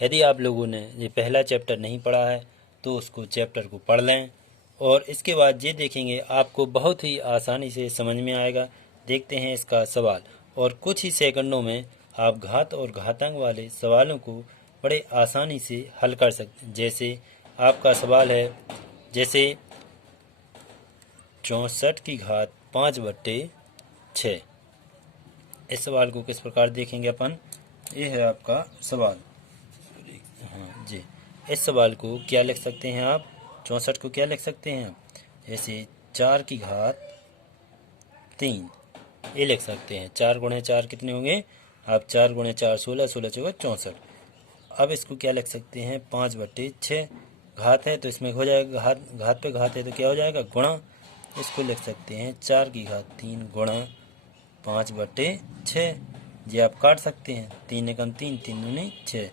यदि आप लोगों ने ये पहला चैप्टर नहीं पढ़ा है तो उसको चैप्टर को पढ़ लें और इसके बाद ये देखेंगे आपको बहुत ही आसानी से समझ में आएगा। देखते हैं इसका सवाल और कुछ ही सेकंडों में आप घात और घातांक वाले सवालों को बड़े आसानी से हल कर सकते हैं। जैसे आपका सवाल है, जैसे 64 की घात 5/6। इस सवाल को किस प्रकार देखेंगे अपन, ये है आपका सवाल। हाँ जी, इस सवाल को क्या लिख सकते हैं आप, 64 को क्या लिख सकते हैं आप, जैसे 4 की घात 3 ये लिख सकते हैं। 4 गुणे 4 कितने होंगे आप, 4 गुणे 4 16, 16 चौका 64। अब इसको क्या लिख सकते हैं, 5/6। घात है तो इसमें हो जाएगा घात पे घात है तो क्या हो जाएगा, गुणा। इसको लिख सकते हैं 4 की घात 3 गुणा 5/6। ये आप काट सकते हैं, 3 एकम 3, 3 दूनी 6।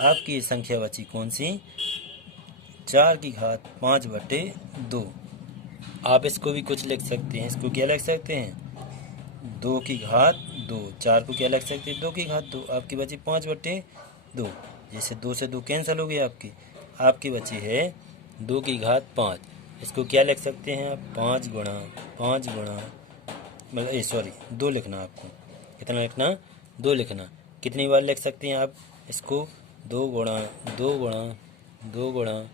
आपकी संख्या बची कौन सी, 4 की घात 5/2। आप इसको भी कुछ लिख सकते हैं, इसको क्या लिख सकते हैं, 2 की घात 2। 4 को क्या लिख सकते हैं, 2 की घात 2। आपकी बची 5/2। जैसे 2 से 2 कैंसिल हो गई, आपकी बची है 2 की घात 5। इसको क्या लिख सकते हैं आप, 5 गुणा मतलब सॉरी 2 लिखना आपको। कितना लिखना, 2 लिखना। कितनी बार लिख सकते हैं आप इसको, 2 गुणा 2 गुणा 2 गुणा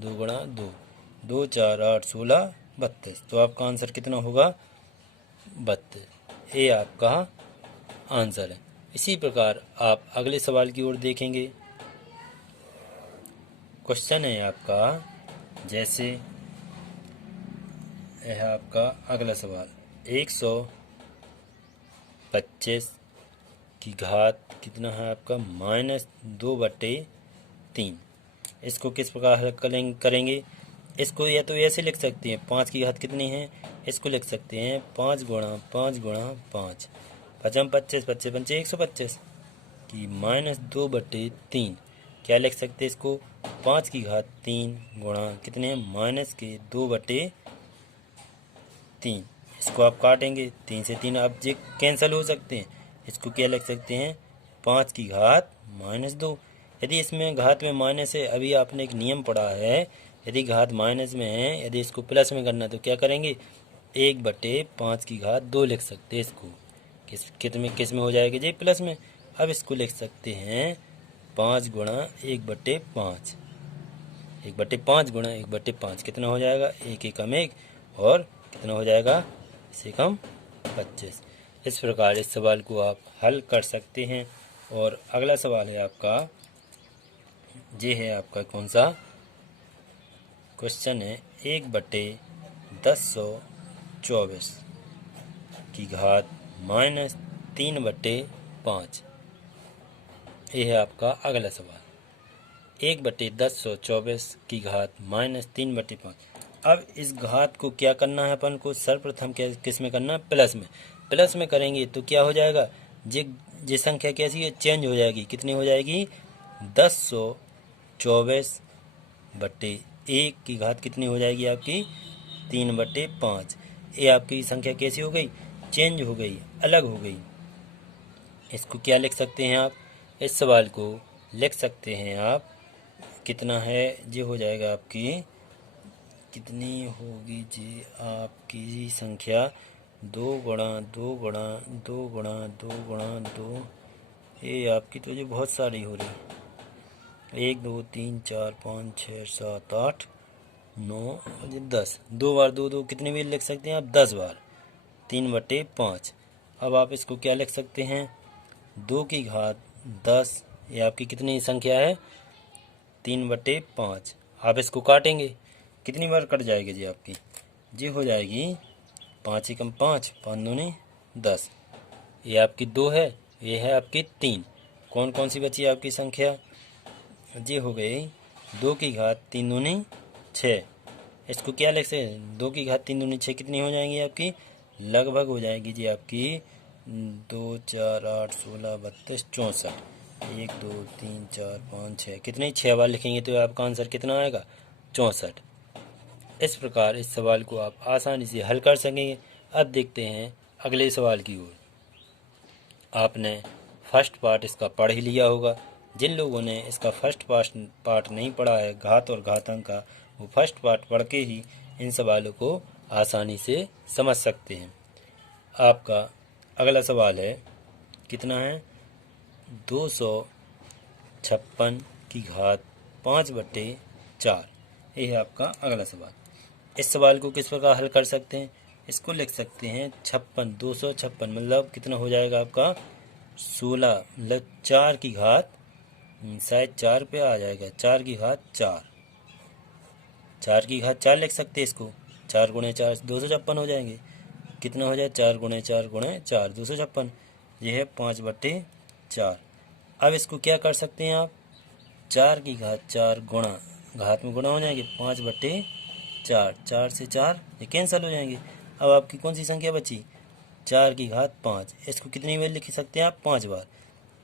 2 गुणा 2, 2 4 8 16 32। तो आपका आंसर कितना होगा, 32। ये आपका आंसर है। इसी प्रकार आप अगले सवाल की ओर देखेंगे। क्वेश्चन है आपका, जैसे यह आपका अगला सवाल, 125 की घात कितना है आपका, -2/3। इसको किस प्रकार हल करेंगे, इसको या तो ऐसे लिख सकते हैं, 5 की घात कितनी है, इसको लिख सकते हैं 5 गुणा 5 गुणा 5, 5 25 25 पंचे 125 की -2/3। क्या लिख सकते हैं इसको, 5 की घात 3 गुणा कितने -2/3। इसको आप काटेंगे, 3 से 3 ऑब्जेक्ट कैंसिल हो सकते हैं। इसको क्या लिख सकते हैं, 5 की घात -2। यदि इसमें घात में माइनस है, अभी आपने एक नियम पढ़ा है, यदि घात माइनस में है, यदि इसको प्लस में करना तो क्या करेंगे, 1/5 की घात 2 लिख सकते हैं। इसको किस में हो जाएगा जी, प्लस में। अब इसको लिख सकते हैं 5 गुणा 1/5, 1/5 गुणा 1/5 कितना हो जाएगा, 1 एकम 1 और कितना हो जाएगा, 1 एकम 25। इस प्रकार इस सवाल को आप हल कर सकते हैं। और अगला सवाल है आपका, ये है आपका कौन सा क्वेश्चन है, 1/1024 की घात -3/5। ये है आपका अगला सवाल, 1/1024 की घात -3/5। अब इस घात को क्या करना है अपन को, सर्वप्रथम क्या किस में करना है, प्लस में। प्लस में करेंगे तो क्या हो जाएगा, ये संख्या कैसी है, चेंज हो जाएगी। कितनी हो जाएगी, 1024/1 की घात कितनी हो जाएगी आपकी, 3/5। ये आपकी संख्या कैसी हो गई, चेंज हो गई, अलग हो गई। इसको क्या लिख सकते हैं आप, इस सवाल को लिख सकते हैं आप, कितना है, ये हो जाएगा आपकी, कितनी होगी जी आपकी संख्या, 2 गुणा 2 गुणा 2 गुणा 2 गुणा 2। ये आपकी तो ये बहुत सारी हो रही, 1 2 3 4 5 6 7 8 9 और 10। 2 बार 2 2 कितनी भी लिख सकते हैं आप, 10 बार, 3/5। अब आप इसको क्या लिख सकते हैं, 2 की घात 10। ये आपकी कितनी संख्या है, 3/5। आप इसको काटेंगे, कितनी बार कट जाएगी जी आपकी, जी हो जाएगी 5 एकम 5, 5 दूनी 10। ये आपकी 2 है, ये है आपकी 3। कौन कौन सी बची आपकी संख्या, जी हो गई 2 की घात 3 दूनी 6। इसको क्या लिख सकते हैं, 2 की घात 3 दूनी 6 कितनी हो जाएंगी आपकी, लगभग हो जाएगी जी आपकी 2 4 8 16 32 64। 1 2 3 4 5 6, कितने 6 बार लिखेंगे तो आपका आंसर कितना आएगा, 64। इस प्रकार इस सवाल को आप आसानी से हल कर सकेंगे। अब देखते हैं अगले सवाल की ओर। आपने फर्स्ट पार्ट इसका पढ़ ही लिया होगा, जिन लोगों ने इसका फर्स्ट पार्ट नहीं पढ़ा है, घात और घातांक का, वो फर्स्ट पार्ट पढ़ के ही इन सवालों को आसानी से समझ सकते हैं। आपका अगला सवाल है, कितना है, 256 की घात 5/4। ये है आपका अगला सवाल। इस सवाल को किस प्रकार हल कर सकते हैं? इसको लिख सकते हैं 56, 256 मतलब कितना हो जाएगा आपका 16, मतलब 4 की घात, शायद 4 पे आ जाएगा, 4 की घात 4, 4 की घात 4 लिख सकते हैं इसको। 4 गुणे 4 256 हो जाएंगे। कितना हो जाए, 4 गुणे 4 गुणे 4 256। ये है 5/4। अब इसको क्या कर सकते हैं आप, 4 की घात 4 गुणा, घात में गुणा हो जाएंगे, 5/4, 4 से 4 ये कैंसिल हो जाएंगे। अब आपकी कौन सी संख्या बची, 4 की घात 5। इसको कितनी बार लिख सकते हैं आप, 5 बार।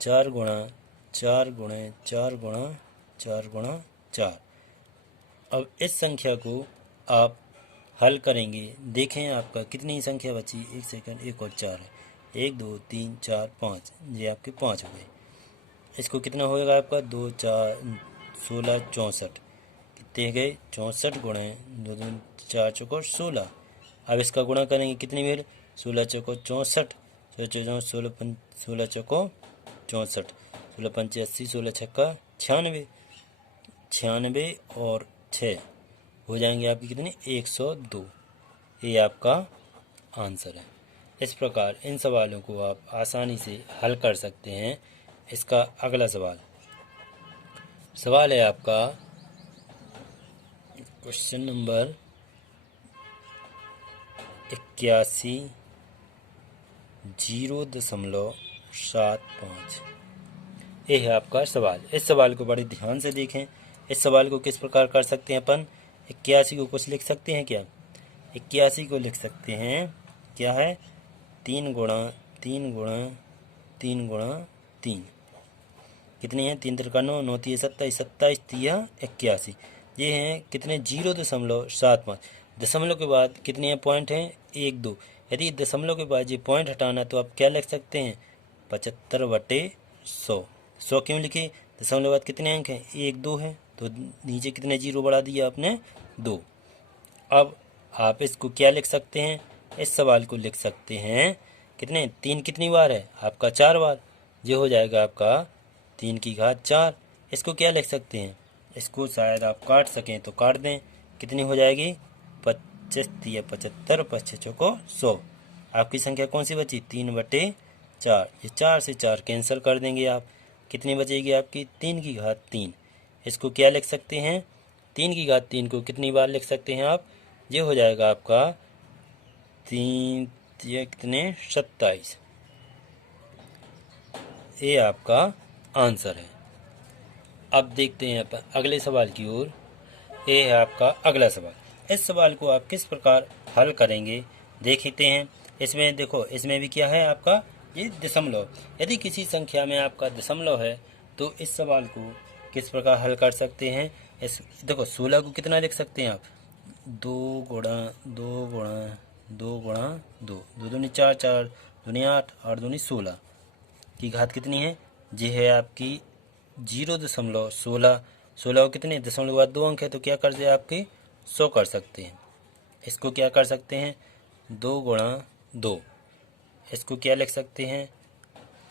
4 गुणा 4 गुणे 4 गुणा 4 गुणा 4। अब इस संख्या को आप हल करेंगे, देखें आपका कितनी संख्या बची, एक सेकंड, 1 और 4 है, 1 2 3 4 5, ये आपके 5 हो गए। इसको कितना होएगा आपका, 2 4 16 64, कितने गए 64 गुणे 2 2 4 चौको 16। अब इसका गुणा करेंगे कितनी बार, 16 चौको 64, 16 चौको 64, 16 पंचे 80, 16 छक्का 96, 96 और 6 हो जाएंगे आपकी कितनी, 102। ये आपका आंसर है। इस प्रकार इन सवालों को आप आसानी से हल कर सकते हैं। इसका अगला सवाल है आपका क्वेश्चन नंबर 81, 0.75। ये है आपका सवाल। इस सवाल को बड़े ध्यान से देखें। इस सवाल को किस प्रकार कर सकते हैं अपन, 81 को कुछ लिख सकते हैं क्या, 81 को लिख सकते हैं, क्या है, 3 गुणा 3 गुणा 3 गुणा 3, कितने हैं, 3 3 9 9 3 27, 27 3 81। ये हैं कितने, 0.75। दशमलव के बाद कितने हैं पॉइंट हैं, 1 2। यदि दशमलव के बाद ये पॉइंट हटाना तो आप क्या लिख सकते हैं, 75/100। 100 क्यों लिखे, दशमलव के बाद कितने अंक हैं, 1 2 है, तो नीचे कितने जीरो बढ़ा दिया आपने, 2। अब आप इसको क्या लिख सकते हैं, इस सवाल को लिख सकते हैं कितने, 3 कितनी बार है आपका, 4 बार। ये हो जाएगा आपका 3 की घात 4। इसको क्या लिख सकते हैं, इसको शायद आप काट सकें तो काट दें, कितनी हो जाएगी, 25 3 75, 25 चौको 100। आपकी संख्या कौन सी बची, 3/4। ये 4 से 4 कैंसिल कर देंगे आप, कितनी बचेगी आपकी, 3 की घात 3। इसको क्या लिख सकते हैं, 3 की घात 3 को कितनी बार लिख सकते हैं आप, ये हो जाएगा आपका 3 ये कितने 27। ये आपका आंसर है। अब देखते हैं अपन अगले सवाल की ओर। ये है आपका अगला सवाल। इस सवाल को आप किस प्रकार हल करेंगे देखते हैं। इसमें देखो, इसमें भी क्या है आपका, ये दशमलव। यदि किसी संख्या में आपका दशमलव है तो इस सवाल को किस प्रकार हल कर सकते हैं। इस देखो 16 को कितना लिख सकते हैं आप, 2 गुणा 2 गुणा 2 गुणा 2, 2 दूनी 4 4 दूनी 8 8 दूनी 16 की घात कितनी है, ये है आपकी 0.16। 16 कितने, दशमलव के बाद 2 अंक है तो क्या कर दे आपके 100 कर सकते हैं। इसको क्या कर सकते हैं, 2 गुणा 2। इसको क्या लिख सकते हैं,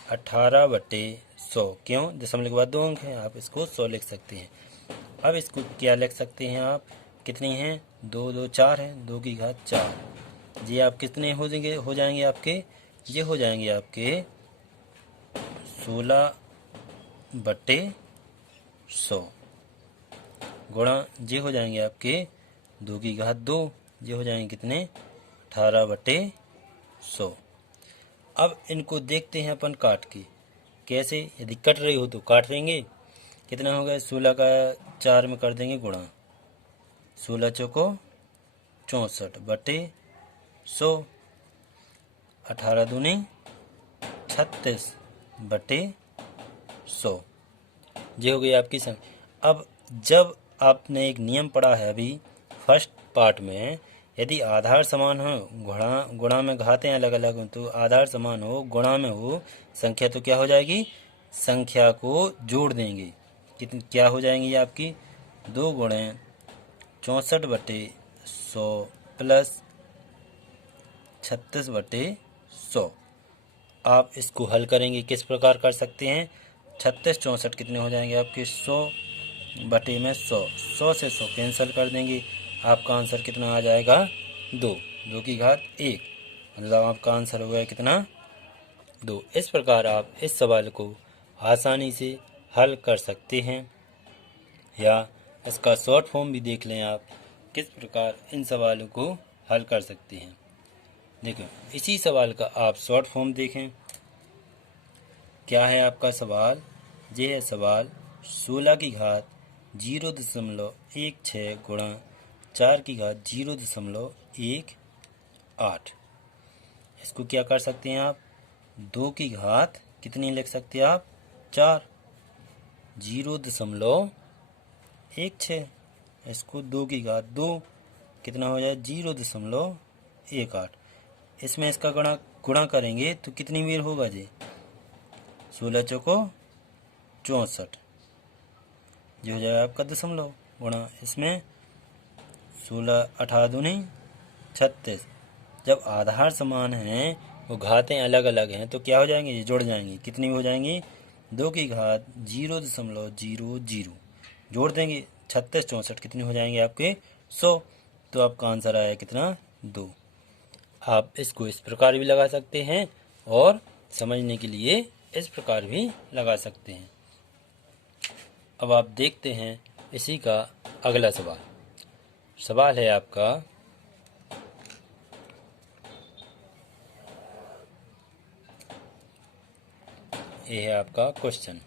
18/100। क्यों, दशमलव के बाद 2 अंक हैं, आप इसको 100 लिख सकते हैं। अब इसको क्या लिख सकते हैं आप, कितनी हैं, 2 2 4 है, 2 की घात 4। ये आप कितने हो जाएंगे आपके, ये हो जाएंगे आपके 16/100 गुणा, ये हो जाएंगे आपके 2 की घात 2, ये हो जाएंगे कितने, 18/100। अब इनको देखते हैं अपन काट के, कैसे, यदि कट रही हो तो काट लेंगे। कितना हो गया, 16 का 4 में कर देंगे गुणा, 16 चौको 64/100, 18 दूनी 36/100। ये हो गई आपकी संख्या। अब जब आपने एक नियम पढ़ा है अभी फर्स्ट पार्ट में, यदि आधार समान हो, गुणा में घातें अलग अलग हो, तो आधार समान हो गुणा में हो संख्या तो क्या हो जाएगी, संख्या को जोड़ देंगे। कितनी क्या हो जाएंगी ये आपकी 2 गुणे 64/100 प्लस 36/100। आप इसको हल करेंगे किस प्रकार कर सकते हैं। 36 64 कितने हो जाएंगे आपके 100/100। 100 से 100 कैंसिल कर देंगे। आपका आंसर कितना आ जाएगा 2 की घात 1। मतलब आपका आंसर हो गया कितना 2। इस प्रकार आप इस सवाल को आसानी से हल कर सकते हैं, या इसका शॉर्ट फॉर्म भी देख लें आप किस प्रकार इन सवालों को हल कर सकते हैं। देखो इसी सवाल का आप शॉर्ट फॉर्म देखें। क्या है आपका सवाल। यह है सवाल 16 की घात 0.16 गुणा 4 की घात 0.18। इसको क्या कर सकते हैं आप 2 की घात कितनी लिख सकते हैं आप 4 0.16। इसको 2 की घात 2 कितना हो जाए 0.18। इसमें इसका गुणा करेंगे तो कितनी मेल होगा जी 16 चौको 64। जो हो जाएगा आपका दशमलव गुणा इसमें 16 8 दूनी 36। जब आधार समान हैं वो घातें अलग अलग हैं तो क्या हो जाएंगे ये जुड़ जाएंगी। कितनी हो जाएंगी 2 की घात 0.00 जोड़ देंगे 36 64 कितने हो जाएंगे आपके 100। तो आपका आंसर आया कितना 2। आप इसको इस प्रकार भी लगा सकते हैं और समझने के लिए इस प्रकार भी लगा सकते हैं। अब आप देखते हैं इसी का अगला सवाल। सवाल है आपका ये है आपका क्वेश्चन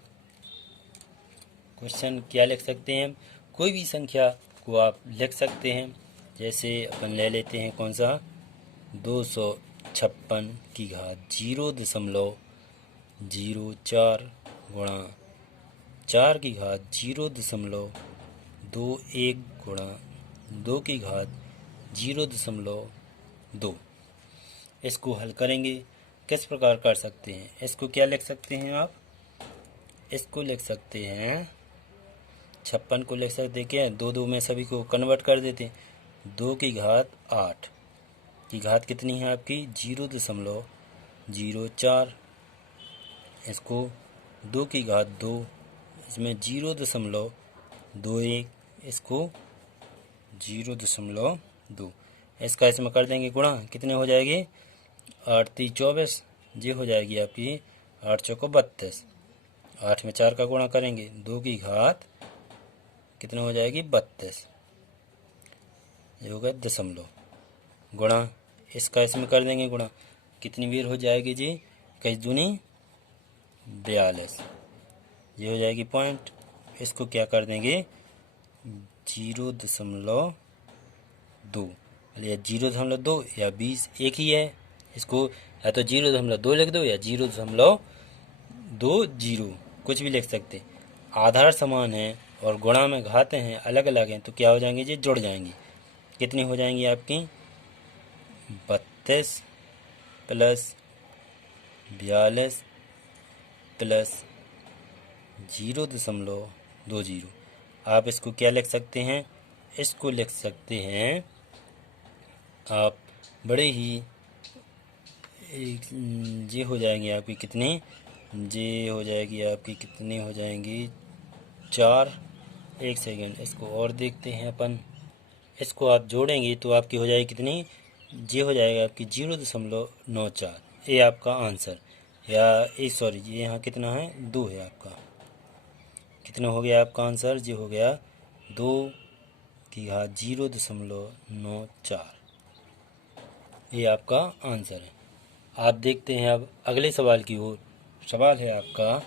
क्या लिख सकते हैं। कोई भी संख्या को आप लिख सकते हैं। जैसे अपन ले लेते हैं कौन सा 256 की घात 0.04 गुणा 4 की घात 0.21 गुणा 2 की घात 0.2। इसको हल करेंगे किस प्रकार कर सकते हैं। इसको क्या लिख सकते हैं आप इसको लिख सकते हैं 56 को लिख सकते हैं क्या 2 में सभी को कन्वर्ट कर देते हैं। 2 की घात 8 की घात कितनी है आपकी 0.04। इसको 2 की घात 2 इसमें 0.21 इसको 0.2। इसका इसमें कर देंगे गुणा कितने हो जाएगी 8 3 24। ये हो जाएगी आपकी 8 चौको 32। 8 में 4 का गुणा करेंगे 2 की घात कितने हो जाएगी 32। ये होगा दशमलव गुणा इसका इसमें कर देंगे गुणा कितनी बेर हो जाएगी जी 21 दूनी 42। ये हो जाएगी पॉइंट। इसको क्या कर देंगे 0.2 या 0.2 या 20 एक ही है। इसको या तो 0.2 लिख दो या 0.20 कुछ भी लिख सकते। आधार समान है और गुणा में घातें हैं अलग अलग हैं तो क्या हो जाएंगे जी जुड़ जाएंगी। कितनी हो जाएंगी आपकी 32 प्लस 42 प्लस 0.20। आप इसको क्या लिख सकते हैं इसको लिख सकते हैं आप बड़े ही ये हो जाएंगी आपकी कितनी ये हो जाएगी आपकी कितनी हो जाएंगी 4। एक सेकेंड इसको और देखते हैं अपन। इसको आप जोड़ेंगे तो आपकी हो जाएगी कितनी ये हो जाएगा आपकी 0.94। ये आपका आंसर या सॉरी ये यहाँ कितना है 2 है आपका। कितना हो गया आपका आंसर ये हो गया 2 की घात 0.94। ये आपका आंसर है। आप देखते हैं अब अगले सवाल की ओर। सवाल है आपका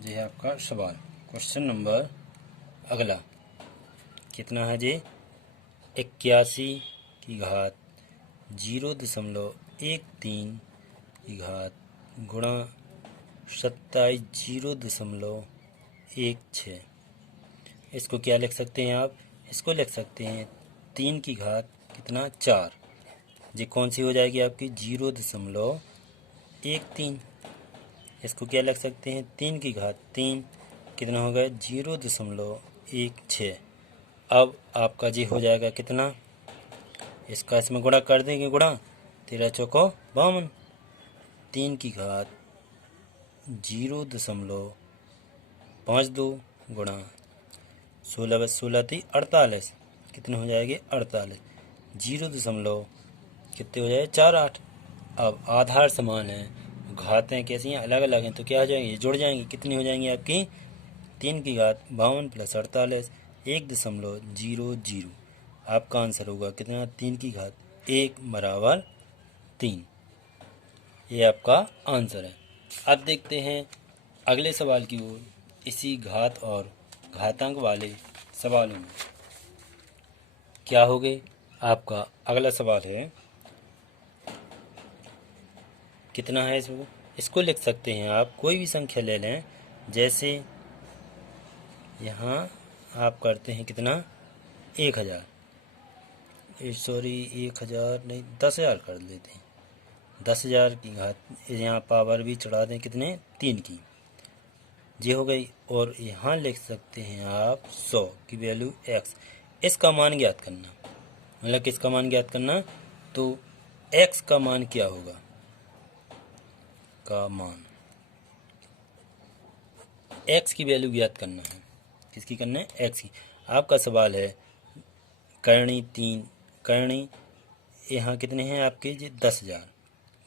ये है आपका सवाल क्वेश्चन नंबर अगला कितना है जी 81 की घात 0.13 की घात गुणा 27 0.16। इसको क्या लिख सकते हैं आप इसको लिख सकते हैं 3 की घात कितना 4। ये कौन सी हो जाएगी आपकी 0.13। इसको क्या लिख सकते हैं, 3 की घात 3 कितना हो गया 0.16। अब आपका जी हो जाएगा कितना, इसका इसमें गुणा कर देंगे, गुणा 13 चौको 52, 3 की घात 0.52 गुणा 16 थी 48, कितने हो जाएंगे 48, 0. कितने हो जाए 48। अब आधार समान है, घातें कैसी हैं अलग अलग हैं, तो क्या हो जाएंगे जुड़ जाएंगी, कितनी हो जाएंगी आपकी 3 की घात 52 + 48 1.00। आपका आंसर होगा कितना 3 की घात 1 बराबर 3। ये आपका आंसर है। अब देखते हैं अगले सवाल की ओर। इसी घात और घातांक वाले सवालों में क्या हो गए। आपका अगला सवाल है कितना है, इसको लिख सकते हैं आप, कोई भी संख्या ले लें, जैसे यहाँ आप करते हैं कितना 1000, सॉरी 1000 नहीं 10,000 कर लेते हैं, 10,000 की घात यहाँ पावर भी चढ़ा दें कितने 3 की, ये हो गई। और यहाँ लिख सकते हैं आप 100 की वैल्यू x, इसका मान ज्ञात करना, मतलब किसका मान ज्ञात करना, तो x का मान क्या होगा, का मान x की वैल्यू ज्ञात करना है, किसकी करना है x की। आपका सवाल है करणी 3 करणी यहाँ कितने हैं आपके जी 10,000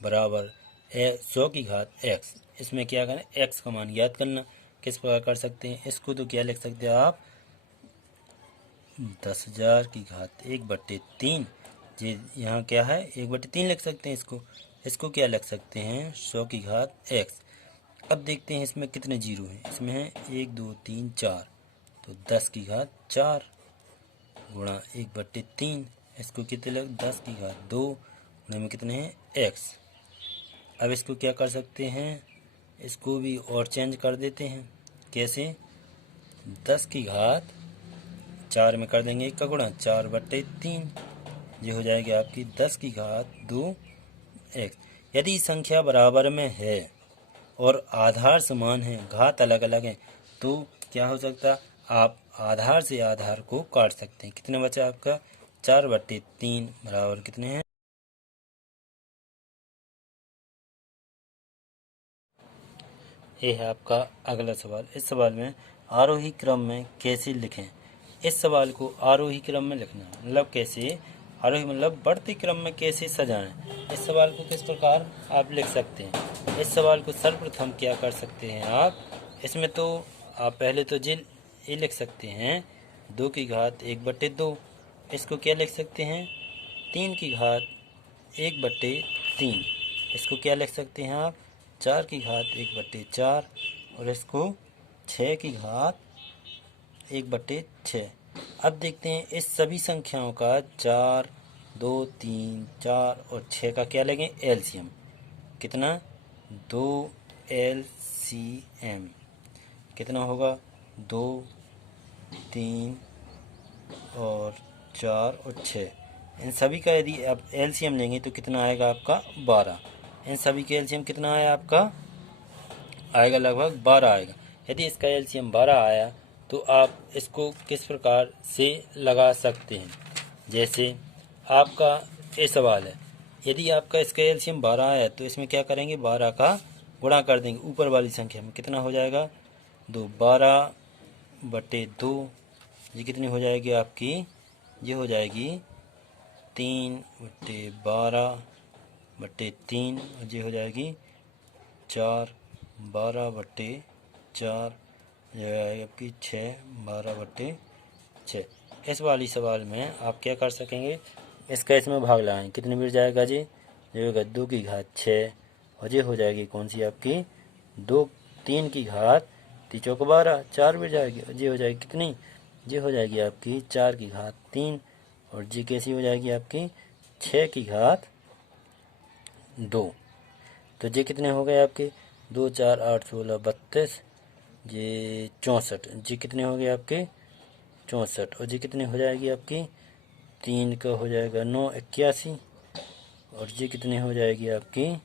बराबर 100 की घात x, इसमें क्या करें x का मान ज्ञात करना। किस प्रकार कर सकते हैं इसको, तो क्या लिख सकते हैं आप 10,000 की घात 1/3, जी यहाँ क्या है 1/3 लिख सकते हैं इसको क्या लिख सकते हैं 100 की घात x। अब देखते हैं इसमें कितने जीरो हैं, इसमें है 1 2 3 4, तो 10 की घात 4 गुणा 1/3, इसको कितने लग 10 की घात 2 गुणा में कितने हैं x। अब इसको क्या कर सकते हैं, इसको भी और चेंज कर देते हैं, कैसे 10 की घात 4 में कर देंगे 1 का गुणा 4/3, ये हो जाएगी आपकी 10 की घात 2x। यदि संख्या बराबर में है और आधार समान है, घात अलग अलग है, तो क्या हो सकता, आप आधार से आधार को काट सकते हैं। कितने बचा आपका 4/3 बराबर कितने हैं। ये है आपका अगला सवाल। इस सवाल में आरोही क्रम में कैसे लिखें। इस सवाल को आरोही क्रम में लिखना मतलब कैसे, आरोही मतलब बढ़ते क्रम में कैसे सजाएं। इस सवाल को किस प्रकार आप लिख सकते हैं। इस सवाल को सर्वप्रथम क्या कर सकते हैं आप, इसमें तो आप पहले तो ये लिख सकते हैं 2 की घात 1/2, इसको क्या लिख सकते हैं 3 की घात 1/3, इसको क्या लिख सकते हैं आप 4 की घात 1/4, और इसको 6 की घात 1/6। अब देखते हैं इस सभी संख्याओं का 4 2 3 4 और 6 का क्या लेंगे एलसीएम, कितना 2 LCM कितना होगा 2 3 और 4 और 6। इन सभी का यदि आप एलसीएम लेंगे तो कितना आएगा आपका 12। इन सभी के एलसीएम कितना आया आपका आएगा लगभग 12 आएगा। यदि इसका एलसीएम 12 आया तो आप इसको किस प्रकार से लगा सकते हैं। जैसे आपका ये सवाल है, यदि आपका इसका एलसीएम 12 आया तो इसमें क्या करेंगे 12 का गुणा कर देंगे ऊपर वाली संख्या में, कितना हो जाएगा 2 12/2, ये कितनी हो जाएगी आपकी, ये हो जाएगी 3/12/3, और ये हो जाएगी 4 12/4, यह आएगी आपकी 6 12/6। इस वाली सवाल में आप क्या कर सकेंगे, इसका इसमें भाग लगाएं, कितनी मिल जाएगा जी, ये होगा 2 की घात 6, और ये हो जाएगी कौन सी आपकी 3 की घात 3 चौक 12, 4 मिल जाएगी, और ये हो जाएगी कितनी, ये हो जाएगी आपकी 4 की घात 3, और जी कैसी हो जाएगी आपकी 6 की घात 2। तो ये कितने हो गए आपके 2 4 8 16 32, ये 64, जी कितने हो गए आपके 64, और जी कितनी हो जाएगी आपकी 3 का हो जाएगा 9 81, और जी कितनी हो जाएगी आपकी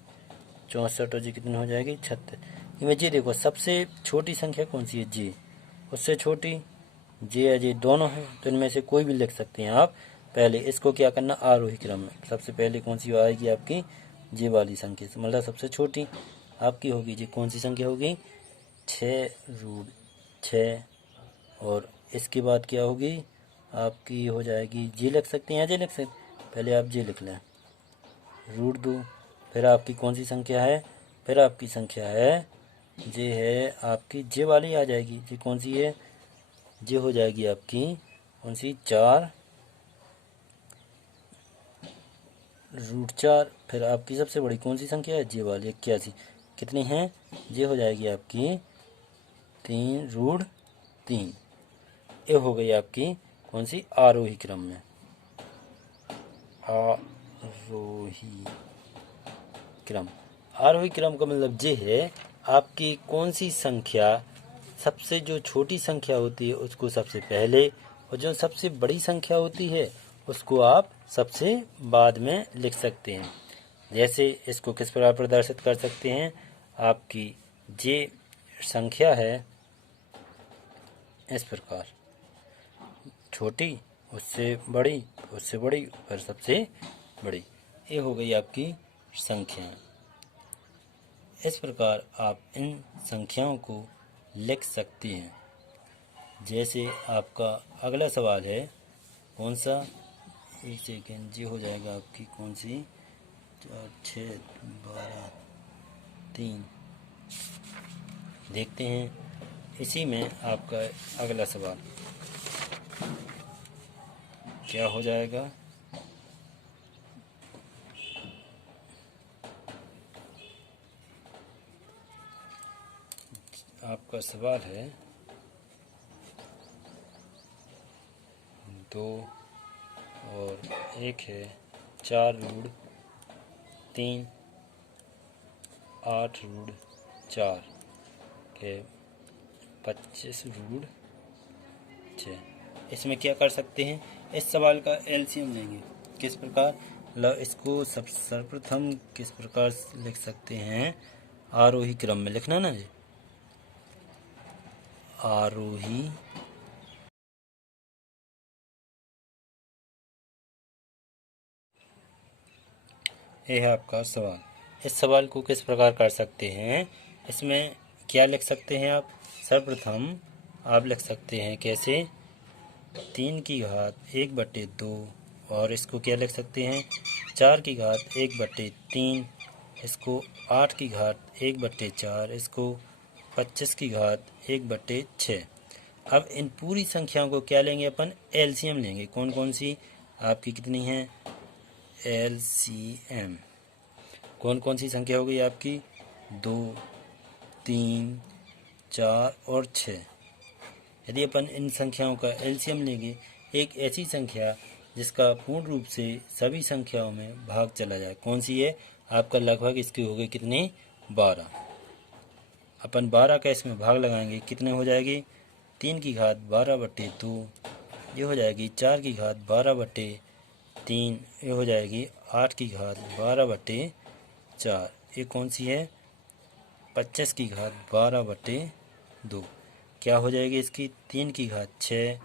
64, और जी कितनी हो जाएगी 36। इनमें जे देखो सबसे छोटी संख्या कौन सी है, जे, उससे छोटी जे या जे दोनों हैं, तो इनमें से कोई भी लिख सकते हैं आप। पहले इसको क्या करना, आरोही क्रम में सबसे पहले कौन सी आएगी आपकी, जे वाली संख्या से, मतलब सबसे छोटी आपकी होगी जी, कौन सी संख्या होगी, 6√6। और इसके बाद क्या होगी आपकी, हो जाएगी जे लिख सकते हैं या जे लिख सकते, पहले आप जे लिख लें, √2। फिर आपकी कौन सी संख्या है, फिर आपकी संख्या है जे है आपकी, जे वाली आ जाएगी जी, कौन सी है, जे हो जाएगी आपकी कौन सी, 4√4। फिर आपकी सबसे बड़ी कौन सी संख्या है, जे वाली 81। कितनी है, जे हो जाएगी आपकी 3√3। ये हो गई आपकी कौन सी, आरोही क्रम में, आरोही क्रम। आरोही क्रम का मतलब ये है आपकी कौन सी संख्या सबसे, जो छोटी संख्या होती है उसको सबसे पहले, और जो सबसे बड़ी संख्या होती है उसको आप सबसे बाद में लिख सकते हैं। जैसे इसको किस प्रकार प्रदर्शित कर सकते हैं, आपकी जे संख्या है इस प्रकार, छोटी, उससे बड़ी, उससे बड़ी, और सबसे बड़ी। ये हो गई आपकी संख्या। इस प्रकार आप इन संख्याओं को लिख सकते हैं। जैसे आपका अगला सवाल है कौन सा, एक सेकेंड, जी हो जाएगा आपकी कौन सी, 4, 6, 12, 3। देखते हैं इसी में आपका अगला सवाल क्या हो जाएगा। आपका सवाल है 2 और 1 है 4√3, 8√4 के 25√6। इसमें क्या कर सकते हैं, इस सवाल का एलसीएम लेंगे। किस प्रकार, इसको सर्वप्रथम किस प्रकार लिख सकते हैं, आरोही क्रम में लिखना ना जी, आरोही यह है आपका सवाल। इस सवाल को किस प्रकार कर सकते हैं, इसमें क्या लिख सकते हैं आप, सर्वप्रथम आप लिख सकते हैं कैसे, 3⁻1/2, और इसको क्या लिख सकते हैं, 4⁻1/3, इसको 8⁻1/4, इसको 25⁻1/6। अब इन पूरी संख्याओं को क्या लेंगे अपन, एलसीएम लेंगे। कौन कौन सी आपकी कितनी हैं, एलसीएम कौन कौन सी संख्या हो गई आपकी, 2, 3, 4 और 6। यदि अपन इन संख्याओं का एलसीएम लेंगे, एक ऐसी संख्या जिसका पूर्ण रूप से सभी संख्याओं में भाग चला जाए, कौन सी है आपका, लगभग इसके हो गए कितने, 12। अपन 12 का इसमें भाग लगाएंगे, कितने हो जाएगी, 3⁻12/2, ये हो जाएगी 4⁻12/3, ये हो जाएगी 8⁻12/4। ये कौन सी है, 25⁻12/2। क्या हो जाएगी इसकी, 3⁻6,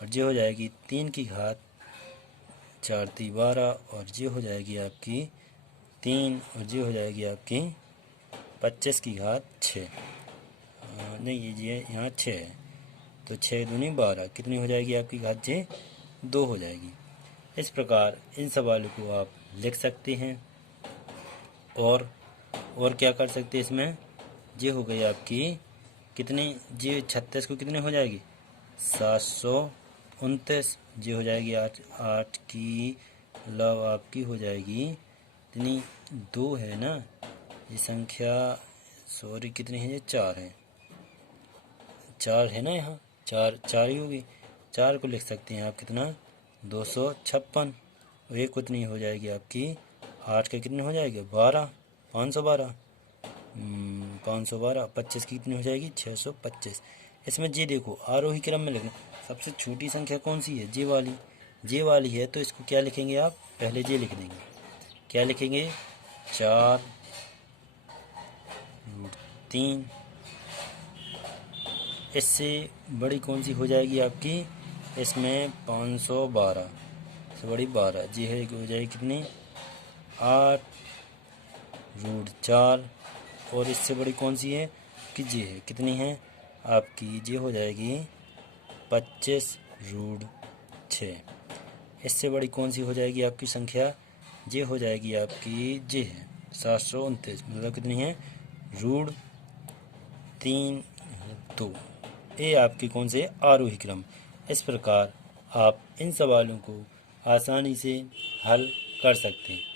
और ये हो जाएगी 3⁻4×12, और ये हो जाएगी आपकी 3, और ये हो जाएगी आपकी 25⁻6। नहीं, ये यहाँ 6 है, तो 6×2 = 12, कितनी हो जाएगी आपकी घात, जे 2 हो जाएगी। इस प्रकार इन सवालों को आप लिख सकते हैं। और क्या कर सकते हैं इसमें, ये हो गई आपकी कितनी, ये 36 को कितने हो जाएगी, 729, ये हो जाएगी 8 की लव आपकी हो जाएगी इतनी, 2 है ना ये संख्या, सॉरी कितनी है, ये 4 है, 4 है ना, यहाँ 4 ही होगी, 4 को लिख सकते हैं आप कितना, 256। और ये कितनी हो जाएगी आपकी, 8 के कितने हो जाएगी, 12, 512, 512, 25 की कितनी हो जाएगी, 625। इसमें जे देखो आरोही क्रम में लिखना, सबसे छोटी संख्या कौन सी है, जे वाली, जे वाली है, तो इसको क्या लिखेंगे आप, पहले जे लिख देंगे, क्या लिखेंगे, 4√3, इससे बड़ी कौन सी हो जाएगी आपकी? इसमें 512 से बड़ी 12 जी है, हो जाएगी कितनी? 8√4। और इससे बड़ी कौन सी है कि जी है, कितनी है आपकी? जी हो जाएगी 25√6। इससे बड़ी कौन सी हो जाएगी आपकी संख्या? जी हो जाएगी आपकी जी है 729, मतलब कितनी है? √3 2। ये आपकी कौन से आरोही क्रम। इस प्रकार आप इन सवालों को आसानी से हल कर सकते हैं।